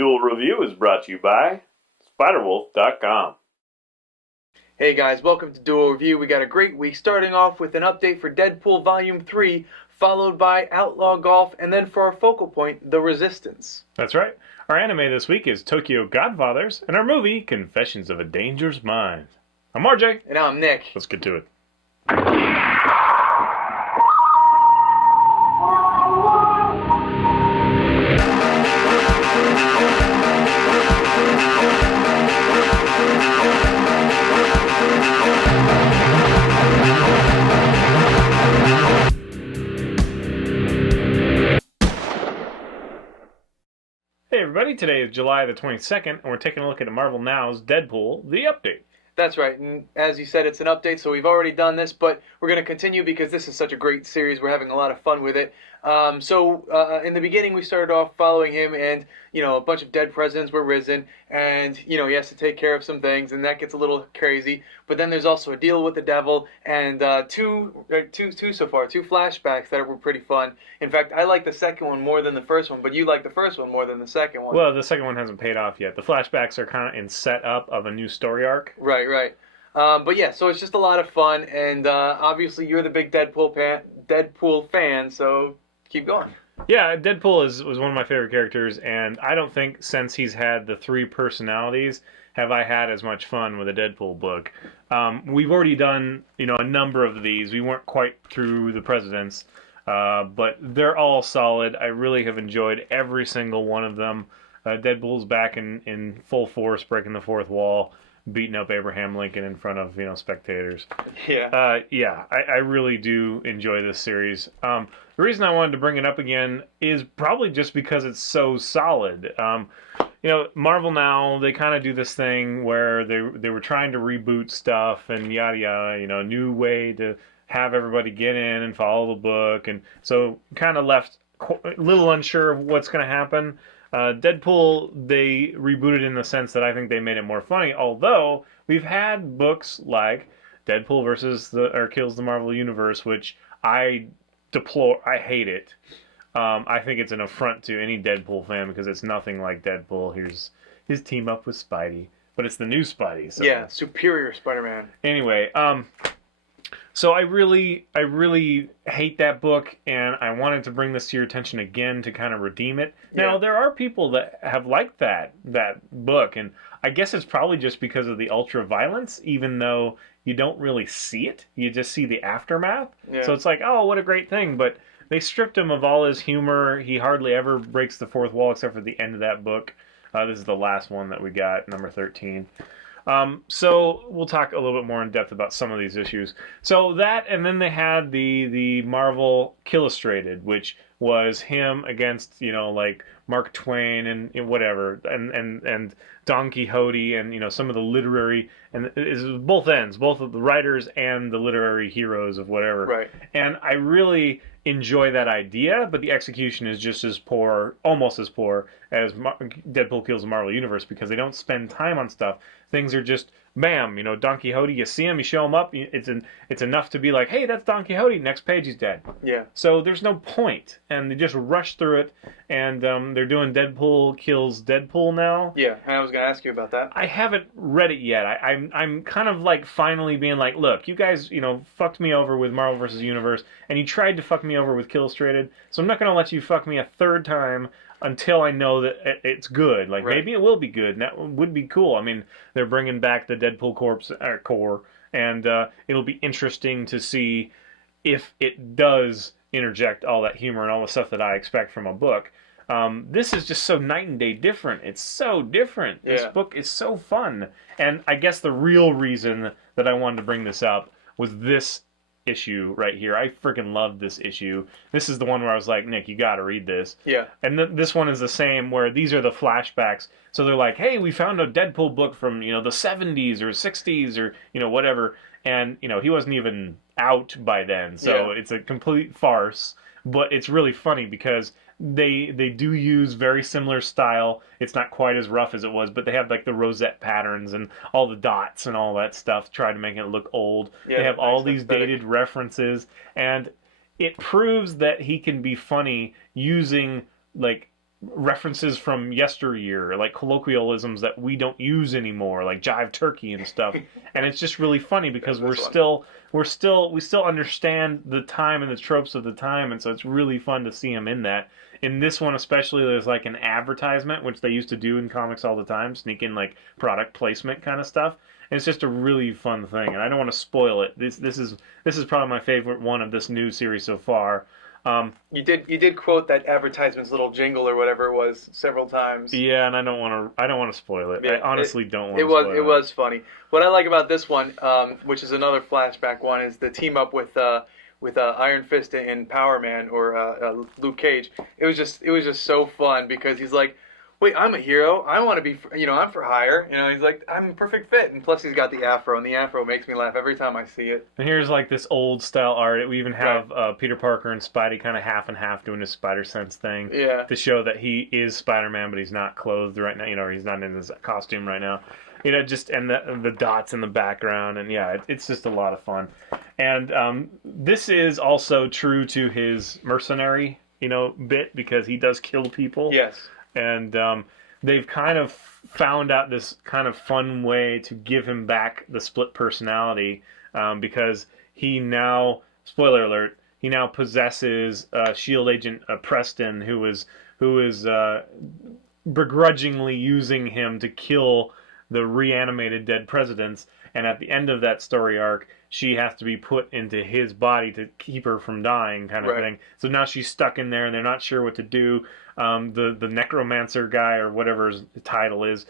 Duel Review is brought to you by SpiderWolf.com. Hey guys, welcome to Duel Review. We got a great week, starting off with an update for Deadpool Volume 3, followed by Outlaw Golf, and then for our focal point, The Resistance. That's right. Our anime this week is Tokyo Godfathers, and our movie, Confessions of a Dangerous Mind. I'm RJ. And I'm Nick. Let's get to it. Hey everybody, today is July the 22nd, and we're taking a look at Marvel Now's Deadpool, the update. That's right, and as you said, it's an update, so we've already done this, but we're going to continue because this is such a great series. We're having a lot of fun with it. In the beginning, we started off following him, and, a bunch of dead presidents were risen, and, he has to take care of some things, and that gets a little crazy. But then there's also a deal with the devil, and two flashbacks that were pretty fun. In fact, I like the second one more than the first one, but you like the first one more than the second one. Well, the second one hasn't paid off yet. The flashbacks are kind of in setup of a new story arc. Right. But yeah, so it's just a lot of fun, and obviously you're the big Deadpool fan, so keep going. Yeah, Deadpool was one of my favorite characters, and I don't think since he's had the three personalities have I had as much fun with a Deadpool book. We've already done, a number of these. We weren't quite through the presidents, but they're all solid. I really have enjoyed every single one of them. Deadpool's back in full force, breaking the fourth wall, beating up Abraham Lincoln in front of spectators. Yeah. I really do enjoy this series. The reason I wanted to bring it up again is probably just because it's so solid. Marvel Now, they kind of do this thing where they were trying to reboot stuff and yada yada. New way to have everybody get in and follow the book, and so kind of left a little unsure of what's going to happen. Deadpool, they rebooted in the sense that I think they made it more funny, although we've had books like Deadpool kills the Marvel Universe, which I deplore. I hate it. I think it's an affront to any Deadpool fan because it's nothing like Deadpool. Here's his team up with Spidey, but it's the new Spidey. So. Yeah, superior Spider-Man. Anyway, so I really hate that book, and I wanted to bring this to your attention again to kind of redeem it. Yeah. Now, there are people that have liked that book, and I guess it's probably just because of the ultra-violence, even though you don't really see it. You just see the aftermath. Yeah. So it's like, oh, what a great thing, but they stripped him of all his humor. He hardly ever breaks the fourth wall except for the end of that book. This is the last one that we got, number 13. So we'll talk a little bit more in depth about some of these issues. So that, and then they had the Marvel Killustrated, which was him against, like Mark Twain and whatever, and Don Quixote and, some of the literary, and it's both ends, both of the writers and the literary heroes of whatever. Right. And I really enjoy that idea, but the execution is just as poor, almost as poor, as Deadpool Kills the Marvel Universe, because they don't spend time on stuff. Things are just, bam, Don Quixote, you see him, you show him up, it's enough to be like, hey, that's Don Quixote, next page he's dead. Yeah. So there's no point, and they just rush through it, and they're doing Deadpool Kills Deadpool now. Yeah, and I was going to ask you about that. I haven't read it yet. I'm kind of like finally being like, look, you guys, fucked me over with Marvel vs. Universe, and you tried to fuck me over with Killustrated, so I'm not going to let you fuck me a third time until I know that it's good. Like, right. Maybe it will be good, and that would be cool. I mean, they're bringing back the Deadpool Corps, and it'll be interesting to see if it does interject all that humor and all the stuff that I expect from a book. This is just so night and day different. It's so different. Yeah. This book is so fun. And I guess the real reason that I wanted to bring this up was this issue right here. I freaking love this issue. This is the one where I was like, Nick, you gotta read this. Yeah. And this one is the same, where these are the flashbacks. So they're like, hey, we found a Deadpool book from, the 70s or 60s or, whatever. And, he wasn't even out by then. So It's a complete farce. But it's really funny because they do use very similar style. It's not quite as rough as it was, but they have like the rosette patterns and all the dots and all that stuff, try to make it look old. Yeah, they have all these aesthetic. dated references, and it proves that he can be funny using like references from yesteryear, like colloquialisms that we don't use anymore, like jive turkey and stuff. And it's just really funny because we still understand the time and the tropes of the time, and so it's really fun to see him in that. In this one especially, there's like an advertisement, which they used to do in comics all the time, sneak in like product placement kind of stuff. And it's just a really fun thing, and I don't want to spoil it. This is probably my favorite one of this new series so far. You did quote that advertisement's little jingle or whatever it was several times. Yeah, and I don't want to spoil it. Yeah, I honestly don't want to spoil it. It was funny. What I like about this one, which is another flashback one, is the team up with Iron Fist and Power Man or Luke Cage. It was just so fun because he's like, wait, I'm a hero. I want to be, I'm for hire. He's like, I'm a perfect fit. And plus he's got the afro, and the afro makes me laugh every time I see it. And here's like this old style art. We even have Peter Parker and Spidey kind of half and half doing his spider sense thing. Yeah. To show that he is Spider-Man, but he's not clothed right now, or he's not in his costume right now. And the dots in the background, and yeah, it's just a lot of fun. And this is also true to his mercenary, bit, because he does kill people. Yes. And they've kind of found out this kind of fun way to give him back the split personality, because he now, spoiler alert, he now possesses S.H.I.E.L.D. agent Preston, who is begrudgingly using him to kill the reanimated dead presidents. And at the end of that story arc, she has to be put into his body to keep her from dying, kind of thing. So now she's stuck in there, and they're not sure what to do. The necromancer guy, or whatever his title is,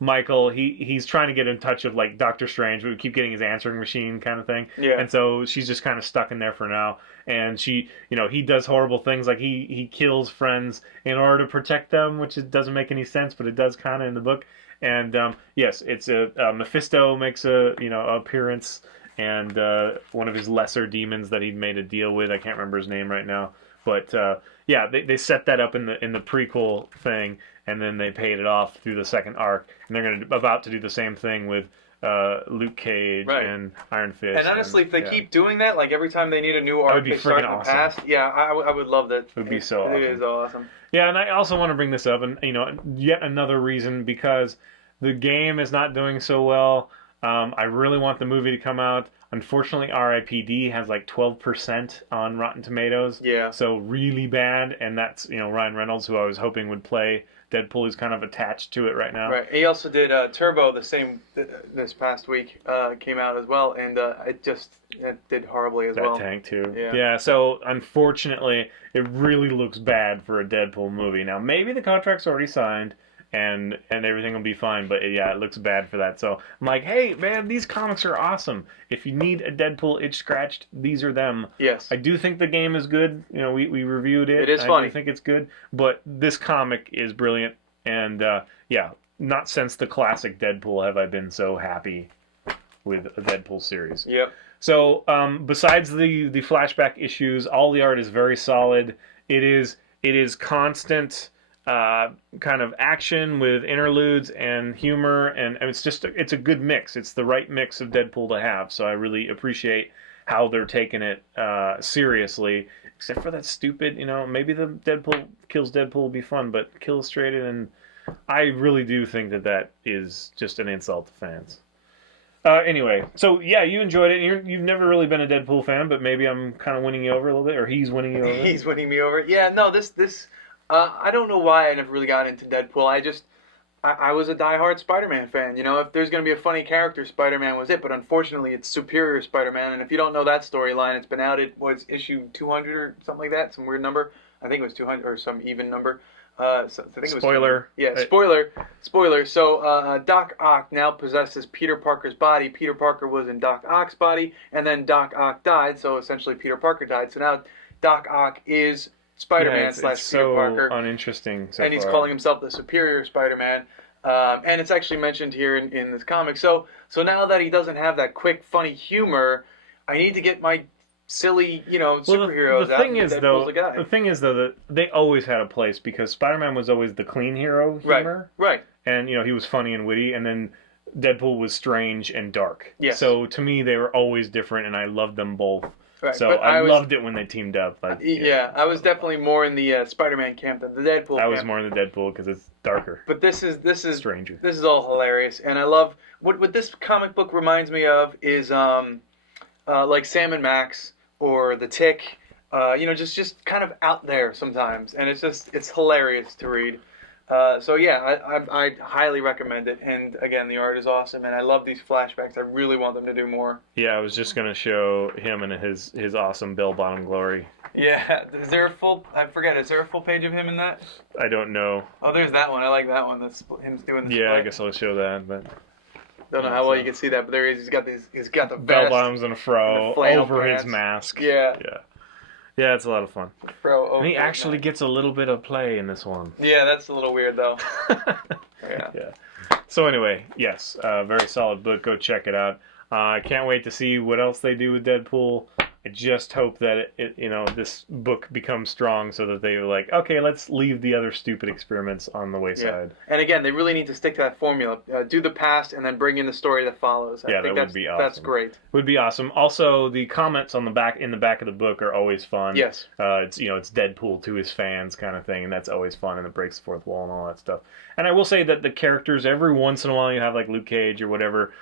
Michael, he's trying to get in touch with like Doctor Strange, but we keep getting his answering machine kind of thing. Yeah. And so she's just kind of stuck in there for now. And she, he does horrible things, like he kills friends in order to protect them, which doesn't make any sense, but it does kind of in the book. And yes, it's Mephisto makes a appearance, and one of his lesser demons that he'd made a deal with. I can't remember his name right now, but yeah, they set that up in the prequel thing, and then they paid it off through the second arc, and they're about to do the same thing with Luke Cage and Iron Fist. And honestly, if they keep doing that, like every time they need a new arc, they start in the past. Yeah, I would love that. It would be so awesome. It is awesome. Yeah, and I also want to bring this up, and yet another reason, because the game is not doing so well. I really want the movie to come out. Unfortunately, R.I.P.D. has like 12% on Rotten Tomatoes. Yeah. So really bad, and that's Ryan Reynolds, who I was hoping would play Deadpool, who's kind of attached to it right now. Right. He also did Turbo this past week. Came out as well, and it did horribly as well. That tanked too. Yeah. Yeah. So unfortunately, it really looks bad for a Deadpool movie. Now maybe the contract's already signed, and everything will be fine. But yeah, it looks bad for that. So I'm like, hey man, these comics are awesome. If you need a Deadpool itch scratched, these are them. Yes. I do think the game is good. We reviewed it. It is funny. I do think it's good, but this comic is brilliant. And yeah, not since the classic Deadpool have I been so happy with a Deadpool series. Yep. So besides the flashback issues, all the art is very solid. It is constant kind of action with interludes and humor, and it's a good mix. It's the right mix of Deadpool to have. So I really appreciate how they're taking it seriously. Except for that stupid, maybe the Deadpool kills Deadpool will be fun, but Kill Illustrated, and I really do think that is just an insult to fans. Anyway, so yeah, you enjoyed it. You've never really been a Deadpool fan, but maybe I'm kind of winning you over a little bit, or he's winning you over. He's winning me over. Yeah, no, this I don't know why I never really got into Deadpool. I was a diehard Spider-Man fan. If there's going to be a funny character, Spider-Man was it. But unfortunately, it's Superior Spider-Man. And if you don't know that storyline, it's been out at issue 200 or something like that, some weird number. I think it was 200 or some even number. I think it was spoiler. Yeah, spoiler. So Doc Ock now possesses Peter Parker's body. Peter Parker was in Doc Ock's body, and then Doc Ock died. So essentially, Peter Parker died. So now Doc Ock is Spider-Man / Peter Parker. Uninteresting. And he's calling himself the Superior Spider-Man. And it's actually mentioned here in this comic. So now that he doesn't have that quick, funny humor, I need to get my silly, superheroes out. The thing is though that they always had a place, because Spider-Man was always the clean hero humor. Right. And he was funny and witty, and then Deadpool was strange and dark. Yes. So to me, they were always different, and I loved them both. Right, So but I loved it when they teamed up. I was definitely more in the Spider-Man camp than the Deadpool. I was camp. more in the Deadpool because it's darker. But this is stranger. This is all hilarious, and I love what this comic book reminds me of is like Sam and Max or The Tick. Just kind of out there sometimes, and it's hilarious to read. I highly recommend it. And again, the art is awesome, and I love these flashbacks. I really want them to do more. Yeah, I was just gonna show him and his awesome bell-bottom glory. Yeah, is there a full? I forget. Is there a full page of him in that? I don't know. Oh, there's that one. I like that one. That's him doing the Yeah, split. I guess I'll show that, but Don't know how well you can see that, but there he is. He's got the bell vest. bottoms and a fro and the flannel over pants. his mask. Yeah. Yeah, it's a lot of fun. Fro And he over actually that. gets a little bit of play in this one. Yeah, that's a little weird though. Yeah. So anyway, yes, very solid book. Go check it out. I can't wait to see what else they do with Deadpool. I just hope that this book becomes strong so that they're like, okay, let's leave the other stupid experiments on the wayside. Yeah. And again, they really need to stick to that formula. Do the past and then bring in the story that follows. I think that would be awesome. That's great. Would be awesome. Also, the comments in the back of the book are always fun. Yes. It's Deadpool to his fans kind of thing, and that's always fun, and it breaks the fourth wall and all that stuff. And I will say that the characters, every once in a while, you have like Luke Cage or whatever,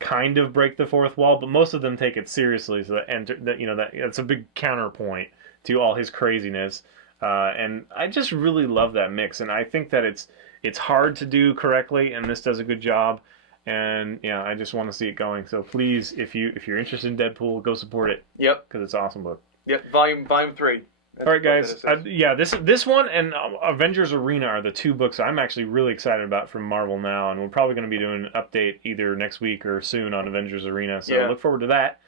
kind of break the fourth wall, but most of them take it seriously. So that's a big counterpoint to all his craziness, and I just really love that mix. And I think that it's hard to do correctly, and this does a good job. And I just want to see it going. So please, if you're interested in Deadpool, go support it. Yep. Because it's an awesome book. Yep. Volume 3. All right, guys. This one and Avengers Arena are the two books I'm actually really excited about from Marvel now, and we're probably going to be doing an update either next week or soon on Avengers Arena. So look forward to that.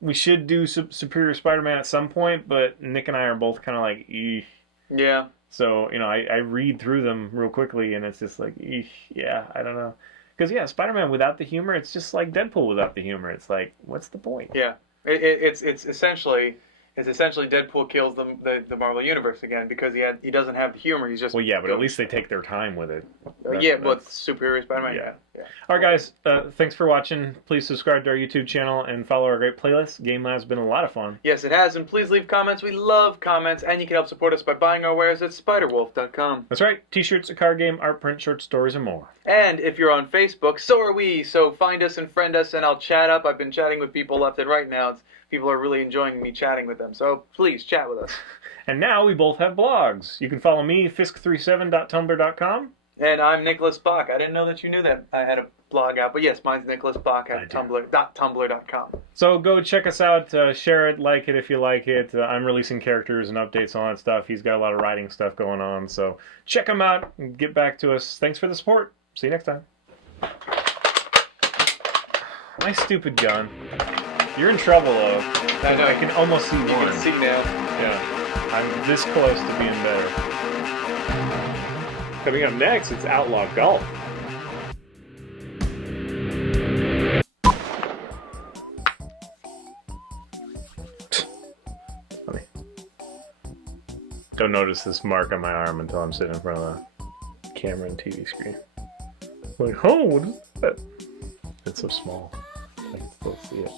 We should do Superior Spider-Man at some point, but Nick and I are both kind of like, eesh. Yeah. So I read through them real quickly, and it's just like, eesh, yeah, I don't know. Because Spider-Man without the humor, it's just like Deadpool without the humor. It's like, what's the point? Yeah. It's essentially. It's essentially Deadpool kills the Marvel Universe again because he doesn't have the humor. He's just but at least they take their time with it. But Superior Spider-Man. Yeah. All right, guys. Thanks for watching. Please subscribe to our YouTube channel and follow our great playlist. Game Lab's been a lot of fun. Yes, it has, and please leave comments. We love comments, and you can help support us by buying our wares at SpiderWolf.com. That's right. T-shirts, a card game, art print, short stories, and more. And if you're on Facebook, so are we. So find us and friend us, and I'll chat up. I've been chatting with people left and right now. People are really enjoying me chatting with them. So please chat with us. And now we both have blogs. You can follow me, fisk37.tumblr.com. And I'm Nicholas Bach. I didn't know that you knew that I had a blog out. But yes, mine's Nicholas Bach at tumblr.com. So go check us out. Share it, like it if you like it. I'm releasing characters and updates and all that stuff. He's got a lot of writing stuff going on. So check him out and get back to us. Thanks for the support. See you next time. My stupid gun. You're in trouble, though. I know. I can almost see one. You can see now. Yeah. I'm this close to being better. Coming up next, it's Outlaw Golf. Funny. Don't notice this mark on my arm until I'm sitting in front of the camera and TV screen. I'm like, oh, what is that? It's so small. I can still see it.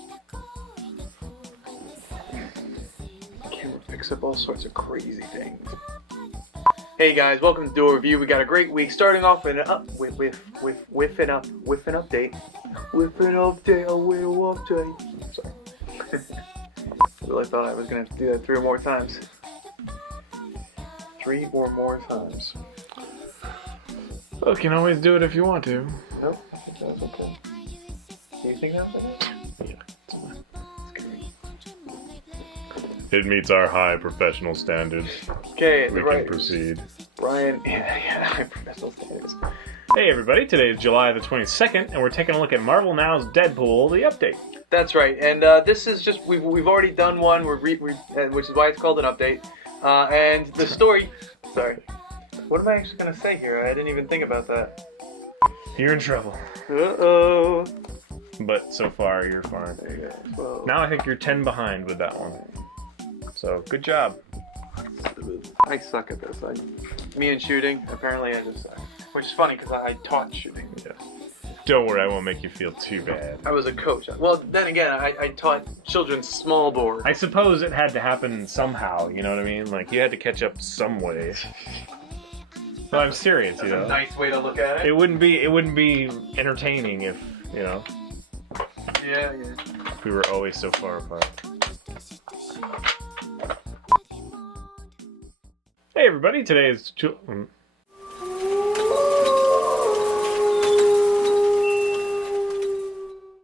Camera picks up all sorts of crazy things. Hey guys, welcome to Duel Review. We got a great week. Starting off with an update. With an update. A little update. Sorry. I really thought I was gonna have to do that 3 or more times. 3 or more times. Well, you can always do it if you want to. Nope, I think that was okay. Do you think that was okay? Yeah, it's fine. It meets our high professional standards. Okay, We can proceed. Brian, yeah, professional standards. Hey everybody, today is July the 22nd, and we're taking a look at Marvel Now's Deadpool, the update. That's right, and this is just, we've already done one, which is why it's called an update. And the story, sorry, what am I actually going to say here? I didn't even think about that. You're in trouble. Uh-oh. But so far, you're fine. There you go. Whoa. Now I think you're 10 behind with that one. So, good job. I suck at this. Me and shooting, apparently I just suck. Which is funny, because I taught shooting. Yeah. Don't worry, I won't make you feel too bad. I was a coach. Well, then again, I taught children small board. I suppose it had to happen somehow, you know what I mean? Like, you had to catch up some way. But I'm serious, That's you know? a nice way to look at it. It wouldn't be entertaining if, you know, Yeah. if we were always so far apart. Hey everybody, today is